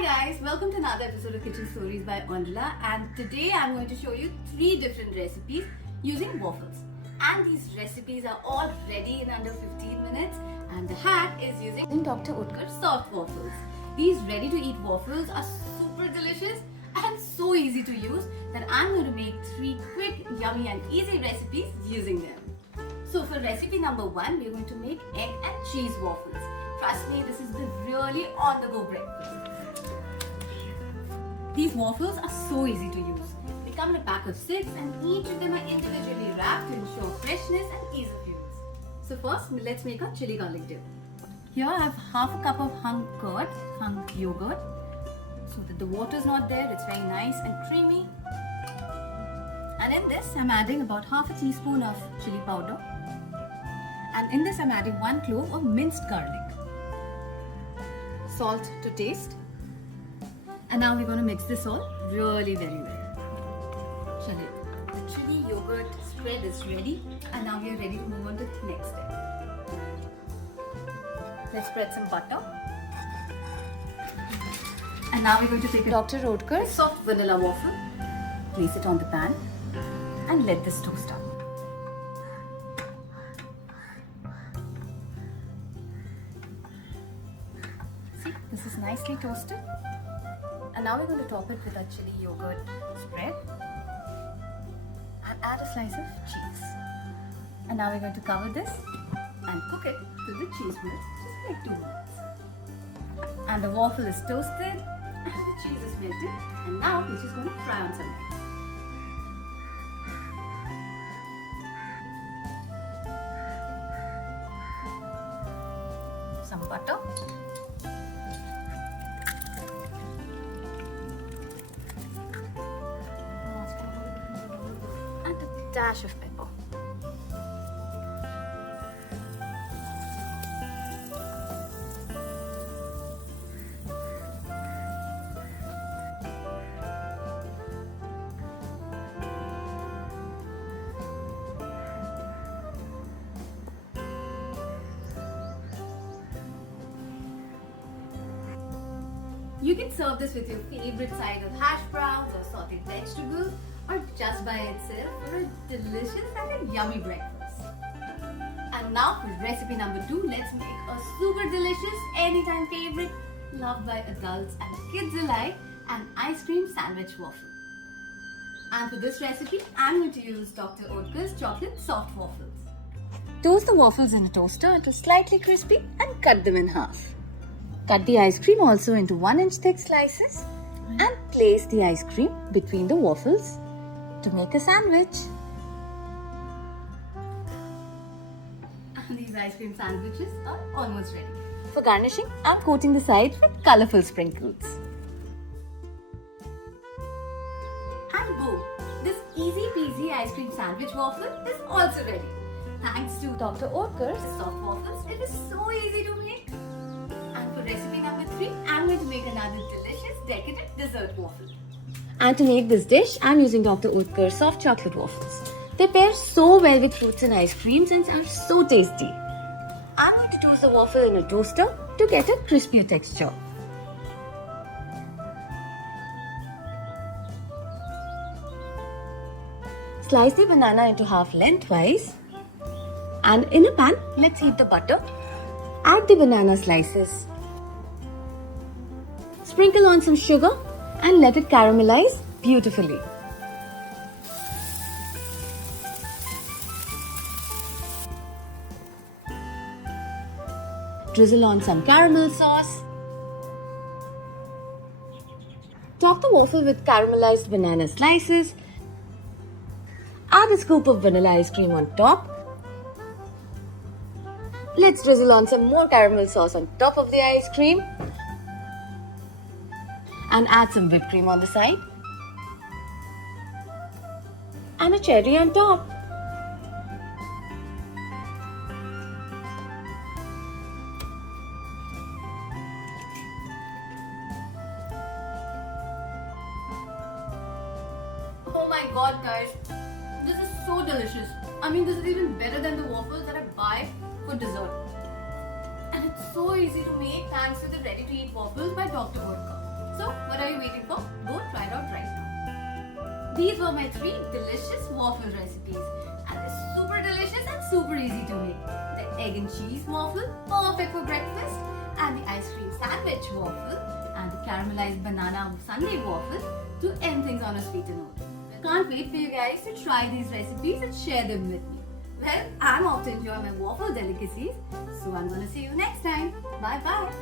Hi guys, welcome to another episode of Kitchen Stories by Angela, and today I'm going to show you 3 different recipes using waffles. And these recipes are all ready in under 15 minutes, and the hack is using Dr. Oetker Soft Waffles. These ready to eat waffles are super delicious and so easy to use that I'm going to make 3 quick, yummy and easy recipes using them. So for recipe number 1, we're going to make egg and cheese waffles. Trust me, this is the really on-the-go breakfast. These waffles are so easy to use. They come in a pack of 6 and each of them are individually wrapped to ensure freshness and ease of use. So first, let's make our chili garlic dip. Here I have half a cup of hung curd, hung yogurt, so that the water is not there, it's very nice and creamy. And in this, I'm adding about half a teaspoon of chili powder. And in this, I'm adding 1 clove of minced garlic. Salt to taste. And now we're going to mix this all really very well. The chili yogurt spread is ready, and now we are ready to move on to the next step. Let's spread some butter. And now we're going to take a Dr. Oetker soft vanilla waffle, place it on the pan, and let this toast up. See, this is nicely toasted. And now we're going to top it with our chili yogurt spread and add a slice of cheese. And now we're going to cover this and cook it till the cheese melts, just like 2 minutes. And the waffle is toasted and the cheese is melted. And now we're just going to fry on some egg. Some butter. And a dash of pepper. You can serve this with your favorite side of hash browns or sauteed vegetables, or just by itself for a delicious and a yummy breakfast. And now for recipe number 2, let's make a super delicious, anytime favorite, loved by adults and kids alike, an ice cream sandwich waffle. And for this recipe, I'm going to use Dr. Oetker's chocolate soft waffles. Toast the waffles in a toaster until slightly crispy and cut them in half. Cut the ice cream also into 1-inch thick slices and place the ice cream between the waffles to make a sandwich. And these ice cream sandwiches are almost ready. For garnishing, I'm coating the sides with colorful sprinkles. And boom! This easy peasy ice cream sandwich waffle is also ready. Thanks to Dr. Oetker's soft waffles, it is so easy to make. And for recipe number 3, I'm going to make another delicious decadent dessert waffle. And to make this dish, I'm using Dr. Oetker's soft chocolate waffles. They pair so well with fruits and ice creams and are so tasty. I'm going to toast the waffle in a toaster to get a crispier texture. Slice the banana into half lengthwise. And in a pan, let's heat the butter. Add the banana slices. Sprinkle on some sugar and let it caramelize beautifully. Drizzle on some caramel sauce. Top the waffle with caramelized banana slices. Add a scoop of vanilla ice cream on top. Let's drizzle on some more caramel sauce on top of the ice cream. And add some whipped cream on the side. And a cherry on top. Oh my god guys, this is so delicious. I mean, this is even better than the waffles that I buy for dessert. And it's so easy to make thanks to the ready-to-eat waffles by Dr. Oetker. So what are you waiting for? Go try it out right now. These were my 3 delicious waffle recipes, and they're super delicious and super easy to make. The egg and cheese waffle, perfect for breakfast, and the ice cream sandwich waffle, and the caramelized banana sundae waffle to end things on a sweeter note. Can't wait for you guys to try these recipes and share them with me. Well, I'm off to enjoy my waffle delicacies, so I'm gonna see you next time. Bye bye.